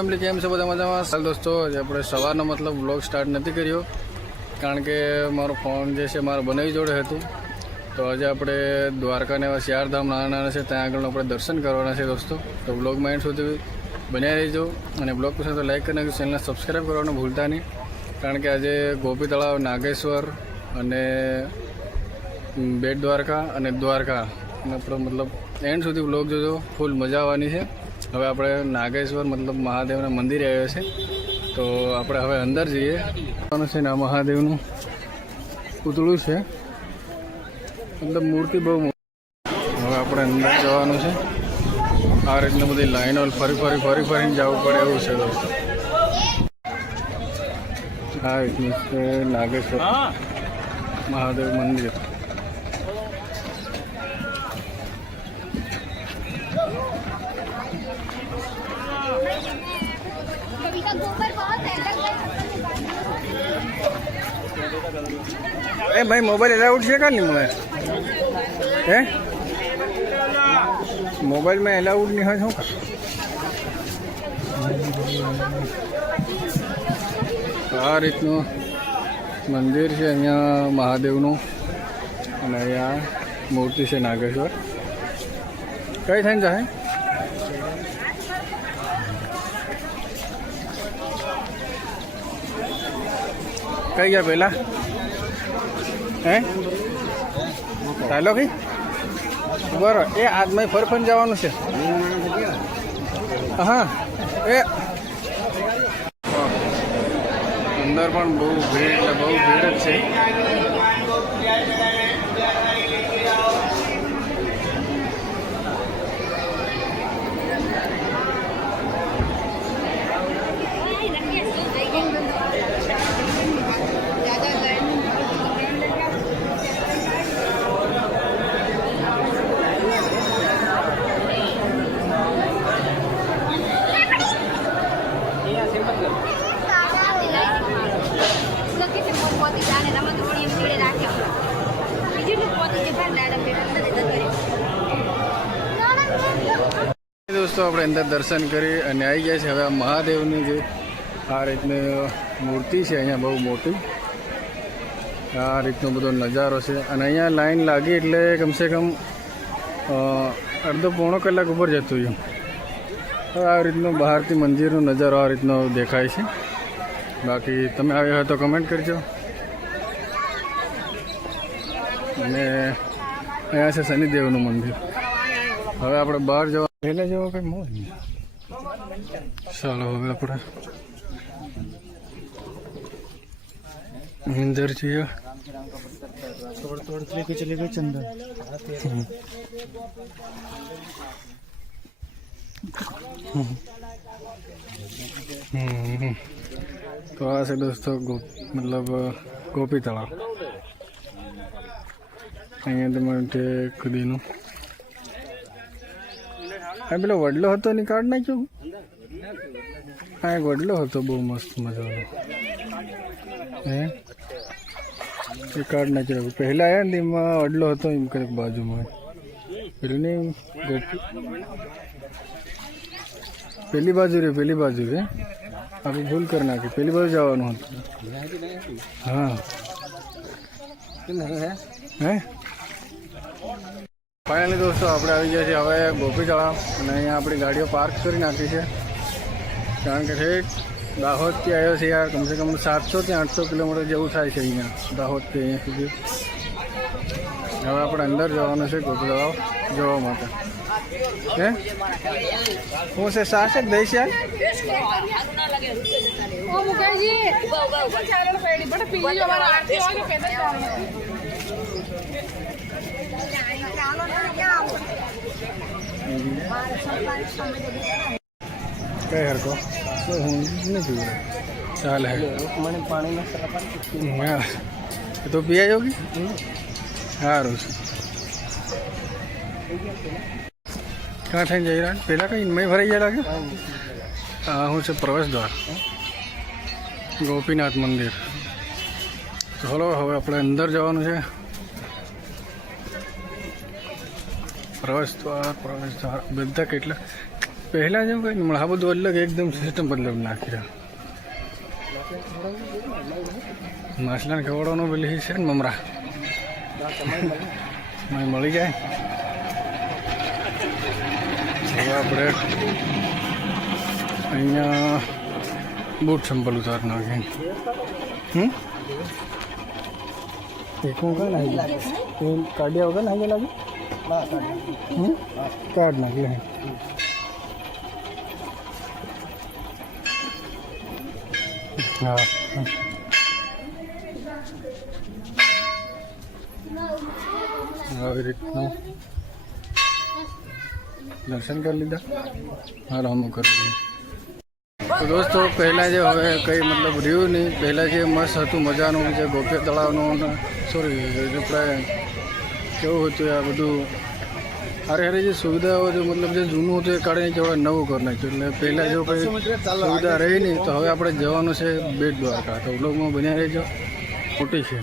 Family કેમ છે બધા મજામાં? ચાલ દોસ્તો, આપણે સવારનો મતલબ વ્લોગ સ્ટાર્ટ નથી કર્યો કારણ કે મારો ફોન જે છે મારા બનાવી જોડે હતું. તો આજે આપણે દ્વારકાને એવા 4 ધામ નાના નાના છે ત્યાં આગળ આપણે દર્શન કરવાના છે દોસ્તો. તો વ્લોગમાં એન્ડ સુધી બન્યા રહેજો અને બ્લોગ પસંદ તો લાઈક કરી નાખજો, ચેનલને સબસ્ક્રાઈબ કરવાનું ભૂલતા નહીં કારણ કે આજે ગોપી તળાવ, નાગેશ્વર અને બેટ દ્વારકા અને દ્વારકા અને આપણો મતલબ એન્ડ સુધી વ્લોગ જોજો, ફૂલ મજા આવવાની છે. હવે આપણે નાગેશ્વર મતલબ મહાદેવના મંદિરે આવ્યા છે તો આપણે હવે અંદર જઈએ. છે ને આ મહાદેવનું પૂતળું છે, મતલબ મૂર્તિ બહુ મોટી. હવે આપણે અંદર જવાનું છે. આ રીતની બધી લાઈનો ફરીને જવું પડે એવું છે દોસ્તો. આ રીતનું છે નાગેશ્વર મહાદેવ મંદિર. ए भाई मोबाइल अलाउड है का नहीं? मैं है मोबाइल में अलाउड नहीं है का? आ रीतनु मंदिर है अँ महादेवनु અને અહીંયા મૂર્તિ છે નાગેશ્વર. કઈ થઈને જાય? કઈ ગયા પહેલા? હે ચાલો કઈ બરાબર. એ આજમાં ફરફન જવાનું છે. હા એ અંદર પણ બહુ ભીડ, એટલે બહુ ભીડ જ છે. દોસ્તો આપણે અંદર દર્શન કરી અને આવી ગયા છે. હવે આ મહાદેવની જે આ રીતની મૂર્તિ છે અહીંયા બહુ મોટી, આ રીતનો બધો નજારો છે. અને અહીંયા લાઈન લાગી એટલે કમસે કમ અડધો પોણો કલાક ઉપર જતું રહ્યું. હવે આ રીતનો બહારથી મંદિરનો નજારો આ રીતનો દેખાય છે. બાકી તમે આવ્યા હોય તો કમેન્ટ કરજો. અને અહીંયા છે શનિદેવનું મંદિર. હવે આપણે બહાર જવા પહેલાં જેવો કંઈ મોજ નહીં. ચાલો હવે આપણે અંદર છીએ. તો આ છે દોસ્તો મતલબ ગોપી તળાવ. અહીંયા તમારે કદીનું આ પેલો વડલો હતો ને કાઢ નાખ્યો. હા એક વડલો હતો બહુ મસ્ત મજાનો, હે એ કાઢ નાખ્યો. પહેલાં આવ્યા ને એમાં વડલો હતો એમ કંઈક બાજુમાં પેલું નહીં ગોપી પેલી બાજુ રે આપણે ભૂલ કરી નાખી. પેલી બાજુ જવાનું હતું. હા હે ફાઇનલી દોસ્તો આપણે આવી ગયા છીએ હવે ગોપી તળાવ. અને અહીંયા આપણી ગાડીઓ પાર્ક કરી નાખી છે કારણ કે ઠેઠ દાહોદથી આવ્યો છે યાર. કમસે કમ 700 થી 800 કિલોમીટર જેવું થાય છે અહીંયા દાહોદથી અહીંયા સુધી. હવે આપણે અંદર જવાનું છે ગોપી તળાવ જોવા માટે. હે હું છે સાસ જ દઈશ યાર. કઈ હરકો હું નથી ચાલે હા તો પીઆઈ હોગી સારું છે. ક્યાં થઈને જઈ રહ્યા? પહેલાં કંઈ મેં ભરાઈ ગયા લાગે. હા હું છે પ્રવેશ દ્વાર ગોપીનાથ મંદિર. ચલો હવે આપણે અંદર જવાનું છે. પ્રવેશ દ્વાર બધા કેટલા પહેલાં જેવું કંઈ નહીં, આ બધું અલગ એકદમ સિસ્ટમ બદલાવ નાખી રહ્યા. માછલાને ખવડાવવાનો પેલી છે ને મમરા મળી જાય. હવે આપણે અહીંયા બૂટ ચંપલ ઉતાર નાખીએ. એકમાં કાં નાખી કાઢ્યા વગર નાખી લાગે કાઢ નાખી લે. હા આવી રીતના દર્શન કરી લીધા. હાલ અમુક કરી દઈએ. તો દોસ્તો પહેલાં જે હવે કંઈ મતલબ રહ્યું નહીં. પહેલાં જે મસ્ત હતું મજાનું જે ગોપીય તળાવનું સોરી આપણે કેવું હતું આ બધું અરે જે સુવિધાઓ જે મતલબ જે જૂનું હતું એ કાઢીને કે નવું કરી નાખ્યું. એટલે પહેલાં જો કંઈ સુવિધા રહી નહીં. તો હવે આપણે જવાનું છે બેટ દ્વારકા. તો વ્લોગમાં બન્યા રહેજો. મોટી છે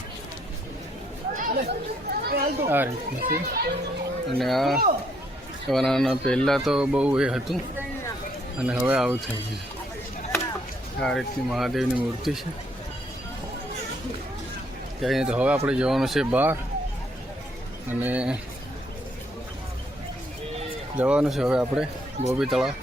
આ રીતની છે. અને આ સવારના પહેલાં તો બહુ એ હતું અને હવે આવું થઈ ગયું. આ રીતની મહાદેવની મૂર્તિ છે ત્યાં. તો હવે આપણે જવાનું છે બહાર અને જવાનું છે હવે આપણે ગોપી તળાવ.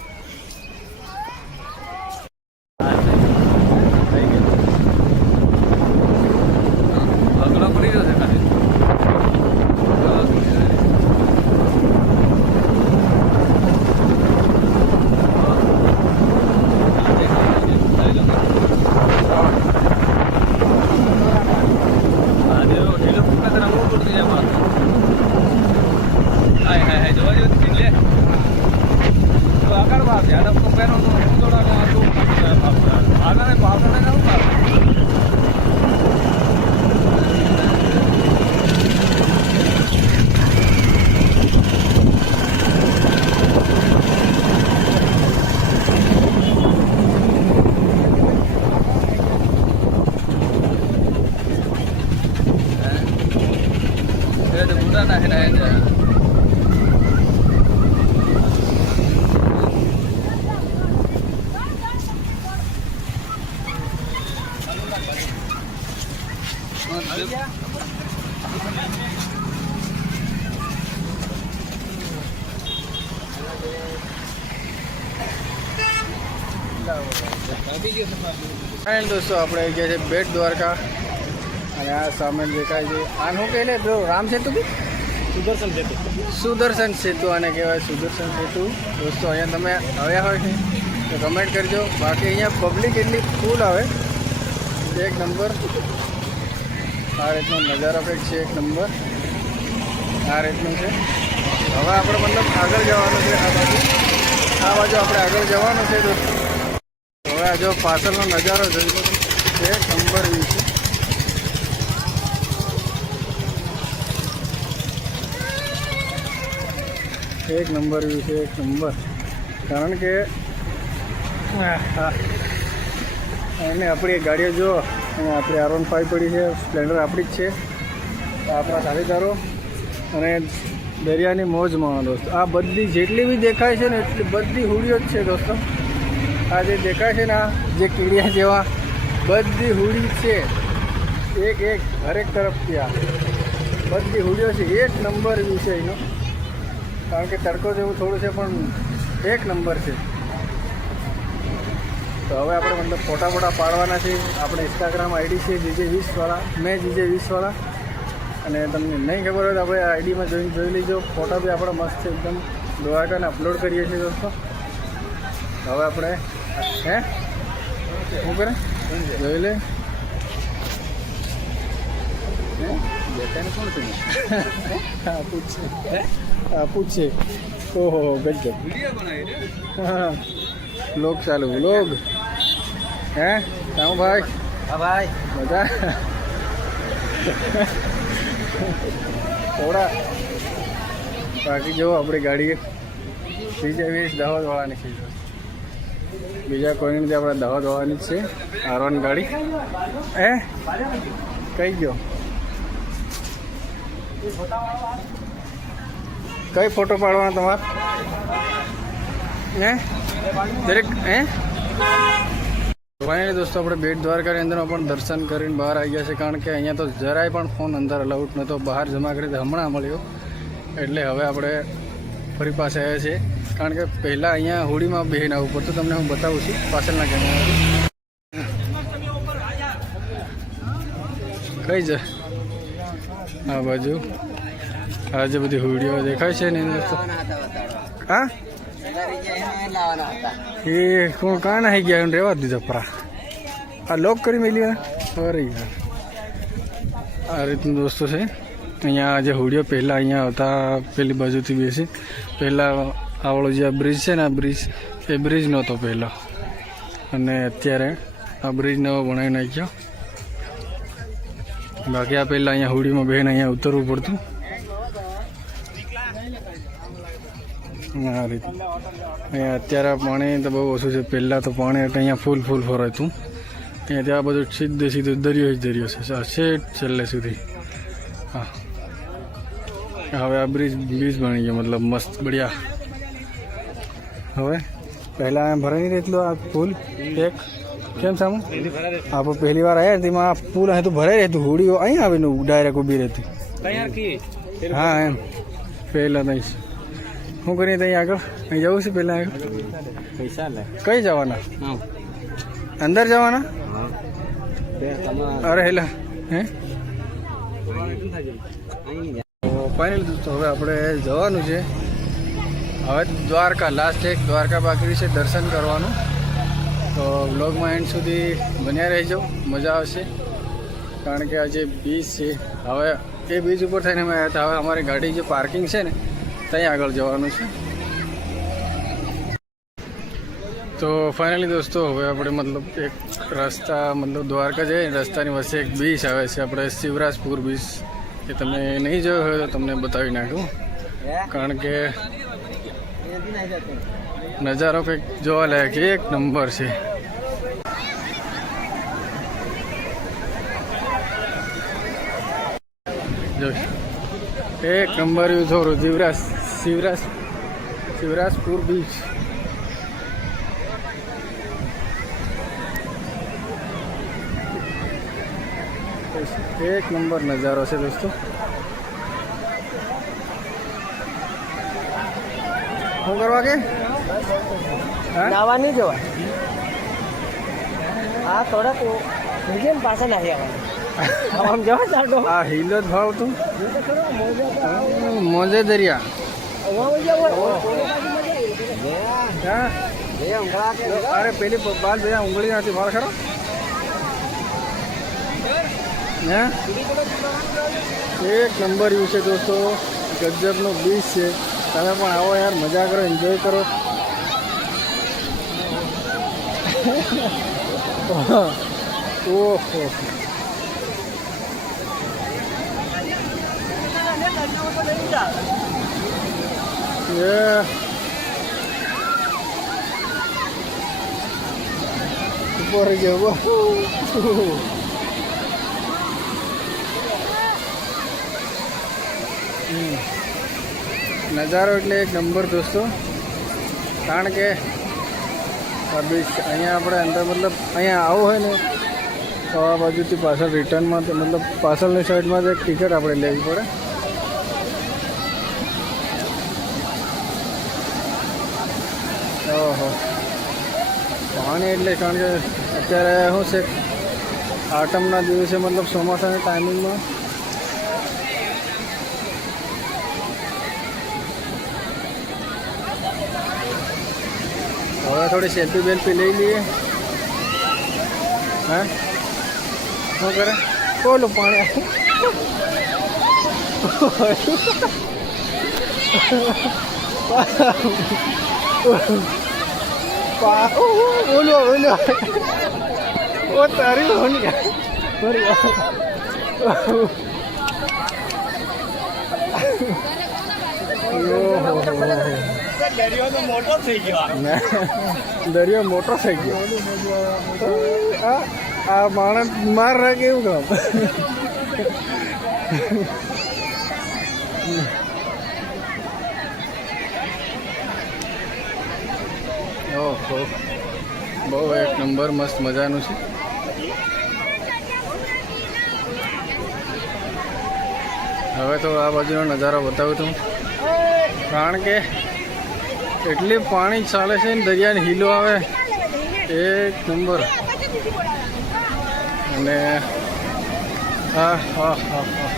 ફાઇનલ દોસ્તો આપણે આવી ગયા છે બેટ દ્વારકા. અને આ સામે દેખાય છે આનું કહે લે બ્રો રામ સેતુ કે સુદર્શન સેતુ. સુદર્શન સેતુ આને કહેવાય, સુદર્શન સેતુ. દોસ્તો અહીંયા તમે આવ્યા હોય તો કમેન્ટ કરજો. બાકી અહીંયા પબ્લિક એટલી ફૂલ આવે એક નંબર. આ રીતનો નજારો કંઈક છે એક નંબર. આ રીતનું છે. હવે આપણે મતલબ આગળ જવાનું છે. આ બાજુ આપણે આગળ જવાનું છે દોસ્તો. હવે આ જો પાછળનો નજારો જોઈ લો, એક નંબર વ્યૂ છે. એક નંબર વ્યૂ છે, એક નંબર. કારણ કે એને આપણી ગાડીઓ જો અહીંયા આપણી R15 પડી છે, સ્પ્લેન્ડર આપણી જ છે. આપણા સાથીદારો અને દરિયાની મોજ માણો દોસ્તો. આ બધી જેટલી બી દેખાય છે ને એટલી બધી હુડીઓ જ છે દોસ્તો. આ જે દેખાય છે ને આ જે કીડિયા જેવા બધી હુડી છે. એક એક હરેક તરફથી આ બધી હુડીઓ છે. એક નંબર વ્યૂ છે એનો. કારણ કે તડકો જેવું થોડું છે પણ એક નંબર છે. તો હવે આપણે મતલબ ફોટા પાડવાના છે. આપણે ઇન્સ્ટાગ્રામ આઈડી છે GJ20વાળા, મેં GJ20વાળા. અને તમને નહીં ખબર હોય તો આપણે આઈડીમાં જોઈ લીજો. ફોટા બી આપણા મસ્ત છે એકદમ. દ્વારકાને અપલોડ કરીએ છીએ દોસ્તો. હવે આપણે શું કરે જોઈ લે. પૂછે ઓહો ગજબ. હા વ્લોગ ચાલુ વ્લોગ. હે કામ ભાઈ? હા ભાઈ બધા થોડા. બાકી જો આપણી ગાડી GJ20 દાહોદવાળાની છે. બીજા કોઈની નથી, આપણે દાહોદવાળાની જ છે. R1 ગાડી. કઈ ગયો? કઈ ફોટો પાડવાનો તમારે? હે દરેક હે ફાઇનલી દોસ્તો આપણે બેટ દ્વારકાની અંદરમાં પણ દર્શન કરીને બહાર આવી ગયા છે, કારણ કે અહીંયા તો જરાય પણ ફોન અંદર અલાઉડ નહોતો, બહાર જમા કરી હમણાં મળ્યો. એટલે હવે આપણે ફરી પાસે આવ્યા છીએ, કારણ કે પહેલાં અહીંયા હોડીમાં બેહીને આવવું પડતું. તમને હું બતાવું છું પાછળના કેમેરાથી. કઈ છે આ બાજુ આ જે બધી હોડીઓ દેખાય છે ને દોસ્તો, હા એ કોણ કાં નાહી ગયા રહેવા દીધા પરા આ લોક કરી મેલી અરે યાર. આ રીતનું દોસ્તો છે અહીંયા જે હોડીઓ પહેલાં અહીંયા આવતા પેલી બાજુથી બેસી. પહેલાં આવડો જે આ બ્રિજ છે ને આ બ્રિજ એ બ્રિજ નહોતો પહેલો, અને અત્યારે આ બ્રિજ નવો બનાવી નાખ્યો. બાકી આ પહેલાં અહીંયા હોડીમાં બેન અહીંયા ઉતરવું પડતું. આ રીતે અહીંયા અત્યારે પાણી તો બહુ ઓછું છે. પહેલાં તો પાણી એટલે અહીંયા ફૂલ ફરાતું. અહીંયા ત્યાં બધું સીધું દરિયો જ દરિયો છે છેટ છેલ્લે સુધી. હા હવે આ બ્રિજ બની ગયો, મતલબ મસ્ત બઢિયા. હવે પહેલાં ભરાઈ નહીં રહેતું આ પુલ એક કેમ સામું આપણે પહેલી વાર આવ્યા તેમાં આ પુલ અહીં તો ભરાઈ રહેતું, હોડીઓ અહીં આવીને ડાયરેક્ટ ઊભી રહેતી. હા એમ પહેલાં નહીં શું કરીએ ત્યાં આગળ અહીં જવું છે. પહેલાં આગળ પૈસા કઈ જવાના અંદર જવાના? અરે હેલા હે ફાઇનલ દોસ્તો હવે આપણે જવાનું છે. હવે દ્વારકા લાસ્ટ એક દ્વારકા બાકી છે દર્શન કરવાનું. તો બ્લોગમાં એન્ડ સુધી બન્યા રહેજો, મજા આવશે. કારણ કે આ જે બીચ છે હવે એ બીચ ઉપર થઈને અમે આવ્યા હતા. હવે અમારી ગાડી જે પાર્કિંગ છે ને ત્યાં આગળ જવાનું છે. તો ફાઇનલી દોસ્તો હવે આપણે મતલબ એક રસ્તા મતલબ દ્વારકા જઈએ રસ્તાની વચ્ચે એક બીચ આવે છે આપણે શિવરાજપુર બીચ. એ તમે નહીં જોયો હોય તો તમને બતાવી નાખું, કારણ કે નજારો કંઈક જોવા લાયક એક નંબર છે. જો એક નંબર યુ થોડું શિવરાજપુર બીચ. એક નંબર નજારો છે દોસ્તો. શું કરવા કે નાવા નહીં જવા, હા થોડાક મીડિયમ પાસે નાખી આવવાનું આમ જવા ચાલો. આ હિલો જ ભાવ તું મોજે દરિયા અરે પેલી બાલ ભૈયા ઉંગળી નથી મારા ખરો હે. એક નંબર યુ છે દોસ્તો, ગજબનો બીચ છે. તમે પણ આવો યાર, મજા કરો, એન્જોય કરો. ઓહો ઉપર ગયો નજારો એટલે એક નંબર દોસ્તો. કારણ કે બીચ અહીંયા આપણે અંદર મતલબ અહીંયા આવું હોય ને તો આ બાજુથી પાછળ રિટર્નમાં મતલબ પાછળની સાઈડમાં જ એક ટિકિટ આપણે લેવી પડે. ઓહો પાણી એટલે કારણ કે અત્યારે શું છે આટમના દિવસે મતલબ ચોમાસાના ટાઈમિંગમાં હવે થોડી સેલ્ફી બેલ્ફી લઈ લઈએ. હા શું કરે બોલું પાણી બોલો બોલો ઓ તારી હોની દરિયો મોટો થઈ ગયો. દરિયો મોટો થઈ ગયો. આ માણસ માર રાખે એવું કામ. ઓહો, બહુ એક નંબર મસ્ત મજાનું છે. હવે તો આ બાજુનો નજારો બતાવું છું, કારણ કે એટલી પાણી ચાલે છે ને, દરિયાની હિલો આવે એક નંબર. અને હા હા હા હા,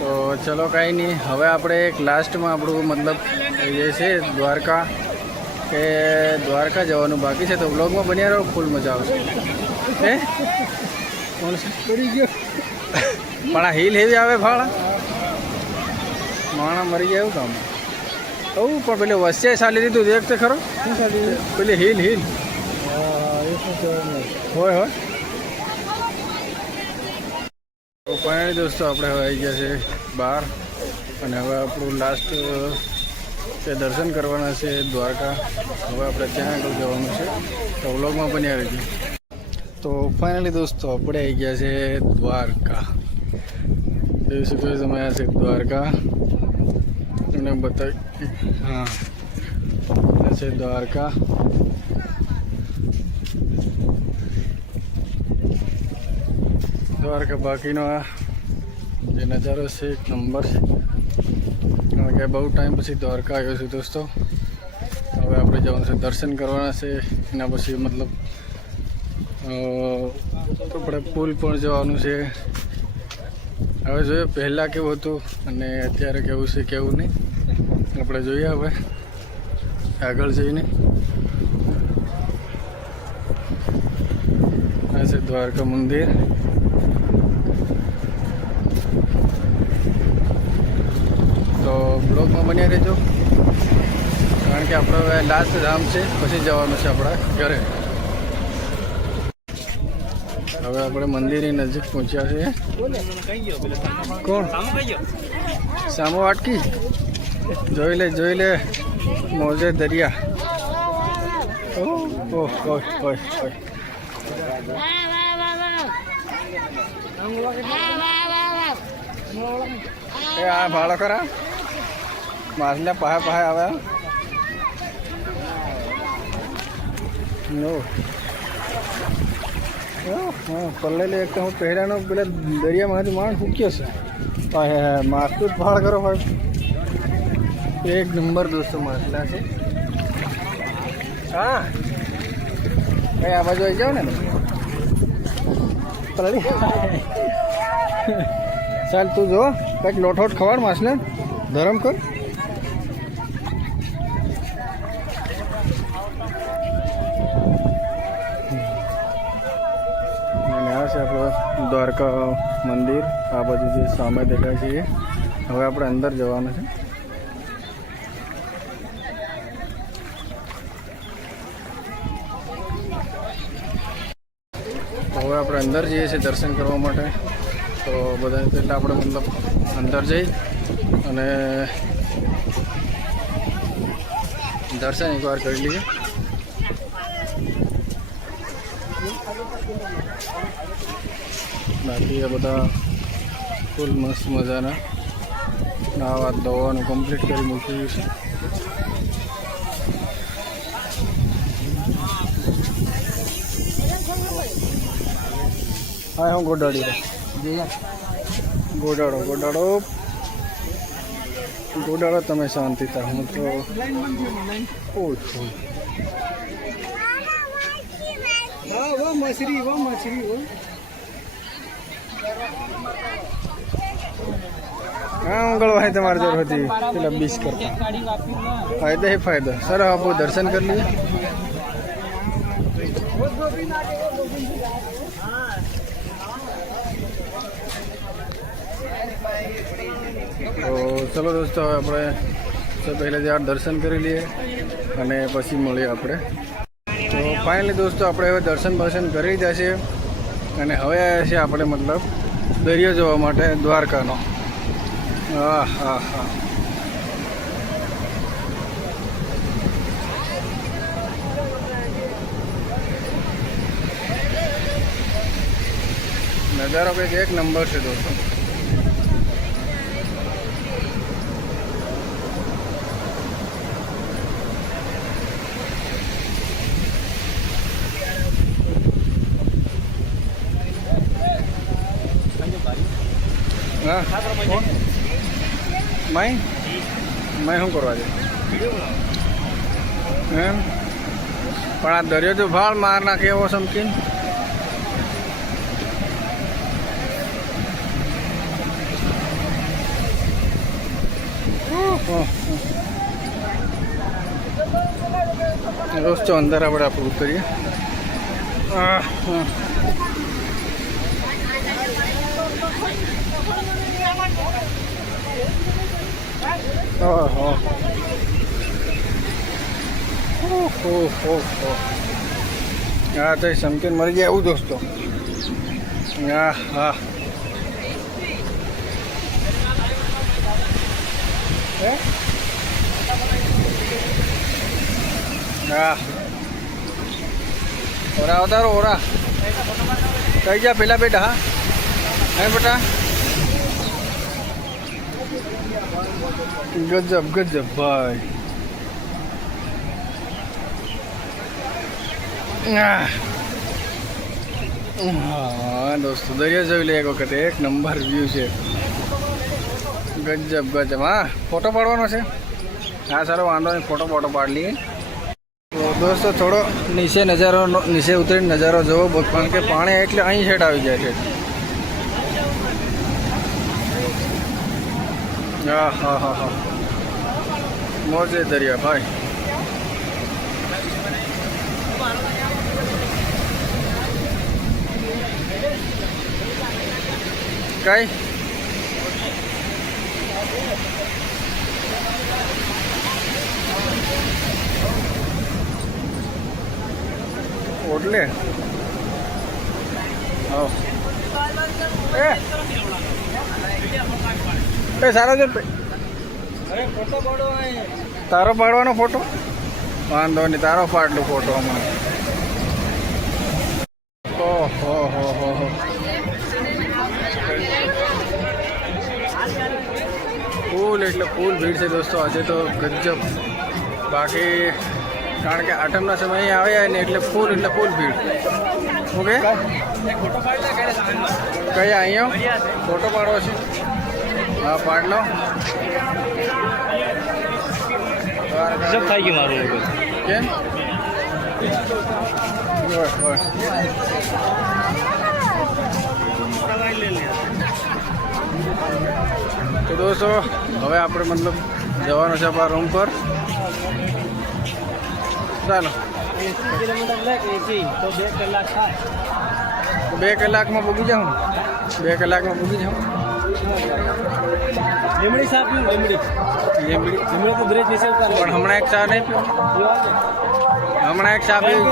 તો ચલો કાંઈ નહીં, હવે આપણે એક લાસ્ટમાં આપણું મતલબ જે છે દ્વારકા, કે દ્વારકા જવાનું બાકી છે. તો વ્લોગમાં બન્યા રહો, ફૂલ મજા આવશે. હે કોણ છે પડી ગયો? પણ આ હિલ હેવી આવે ભાડા, માણા મરી ગયા એવું કામ. પણ પેલે વચ્ચે ચાલી દીધું દેખ તે ખરો, પેલી હિલ હિલ હોય હોય. તો ફાઇનલી દોસ્તો આપણે હવે આવી ગયા છે બહાર, અને હવે આપણું લાસ્ટ તે દર્શન કરવાના છે દ્વારકા. હવે આપણે ત્યાં આગળ જવાનું છે, તો વ્લોગમાં બન્યા રહેજો. તો ફાઇનલી દોસ્તો આપણે આવી ગયા છે દ્વારકા. જોઈ શકો છો તમે, આ છે દ્વારકા. તમને બતાવી, હા આ છે દ્વારકા. દ્વારકા બાકીનો આ જે નજારો છે એક નંબર છે, કારણ કે બહુ ટાઈમ પછી દ્વારકા આવ્યો છું દોસ્તો. હવે આપણે જવાનું છે, દર્શન કરવાના છે. એના પછી મતલબ આપણે પુલ પણ જવાનું છે. હવે જોઈએ પહેલાં કેવું હતું અને અત્યારે કેવું છે કેવું નહીં, આપણે જોઈએ હવે આગળ જઈને. આ છે દ્વારકા મંદિર. તો બ્લોગમાં બન્યા રહેજો, કારણ કે આપણે હવે લાસ્ટ ધામ છે, પછી જવાનું છે આપણા ઘરે. હવે આપણે મંદિરની નજીક પહોંચ્યા છે. કોણ સામો વાટકી? જોઈ લે મોજે દરિયા. ઓહ ઓહ ઓહ, એ આ ભાડો ખરા માછલા પાહે પાહે આવે. નો હા પલ્લેલી એક તો હું પહેરાનો પેલા દરિયામાંથી માણ ફૂક્યો છે. માછલું ભાડ કરો ભાઈ, એક નંબર દોસ્તો માછલા છે. હા કઈ આ બાજુ આવી જાઓ ને પલ્લેલી. ચાલ તું જો કંઈક લોઠોટ ખવાડ માછને, ધરમ કર. અને આ છે આપણો દ્વારકા મંદિર. આ બધું જે સામે દેખાય છે એ હવે આપણે અંદર જવાનું છે. હવે આપણે અંદર જઈએ છીએ દર્શન કરવા માટે. તો બધા પહેલાં આપણે મતલબ અંદર જઈ અને દર્શન એકવાર કરી લઈએ. બાકી આ બધા ફૂલ મસ્ત મજાના નાવા દવાનું કમ્પ્લીટ કરી મૂક્યું છે. હા હું ગોડાડી ગોડાડો તમે શાંતિ તા. હું તો મછરી હા ઉંગળવાય તમારી જોર હતી પેલા 20 કરતા ફાયદા ही फायदा. सर आप वो दर्शन कर लिए. તો ચલો દોસ્તો હવે આપણે પહેલાં જ્યાં દર્શન કરી લઈએ અને પછી મળીએ આપણે. તો ફાઇનલી દોસ્તો આપણે હવે દર્શન કરી લીધા છે અને હવે આવ્યા છીએ આપણે મતલબ દરિયો જોવા માટે દ્વારકાનો. હા હા હા, નજારો કંઈક એક નંબર છે દોસ્તો. હા મેં શું કરવા છે એમ? પણ આ દરિયો તો ભાળ માર નાખે એવો સમકીન. દોસ્તો અંદર આપણે આપણું ઉતરીએ. હા તો સમકીન મરી ગયા એવું દોસ્તો. હા હા, હા ઓરા અવતારો ઓરા કઈ ગયા પેલા બેટા? હા હે બેટા, ગજબ ગજબ ભાઈ. હા દોસ્તો દરિયો જોઈ લે એક વખત, એક નંબર વ્યૂ છે. ગજબ ગજબ. હા ફોટો પાડવાનો છે? હા સારો વાંધો નહીં, ફોટો પાડી લઈએ. તો દોસ્તો થોડો નીચે નજારો, નીચે ઉતરીને નજારો જોવો, કારણ કે પાણી એટલે અહીં સેટ આવી જાય છે. હા હા હા હા, મોજે દરિયા ભાઈ. કઈ ઓટલે એ સારો છે. તારો પાડવાનો ફોટો? વાંધો નહીં, તારો પાડલો ફોટો અમારે. ઓહો હો હો હો, ફૂલ એટલે ફૂલ ભીડ છે દોસ્તો આજે તો ગજબ. બાકી કારણ કે આઠમના સમયે આવ્યા ને એટલે ફૂલ ભીડ. ઓકે કયા અહીંયા ફોટો પાડવો છે? હા પાડ લો. થઈ ગયું મારું. કેમ? તો દોસ્તો હવે આપણે મતલબ જવાનું છે આપણા રૂમ પર. ચાલો 2 કલાકમાં પૂગી જાઉં. 2 કલાકમાં પૂગી જાઉં. લીમડી સાહેબ, લીમડી તો બ્રેક નીચે ઉતાર. પણ હમણાં એક ચા નહીં પીવો? હમણાં એક ચા પીવી.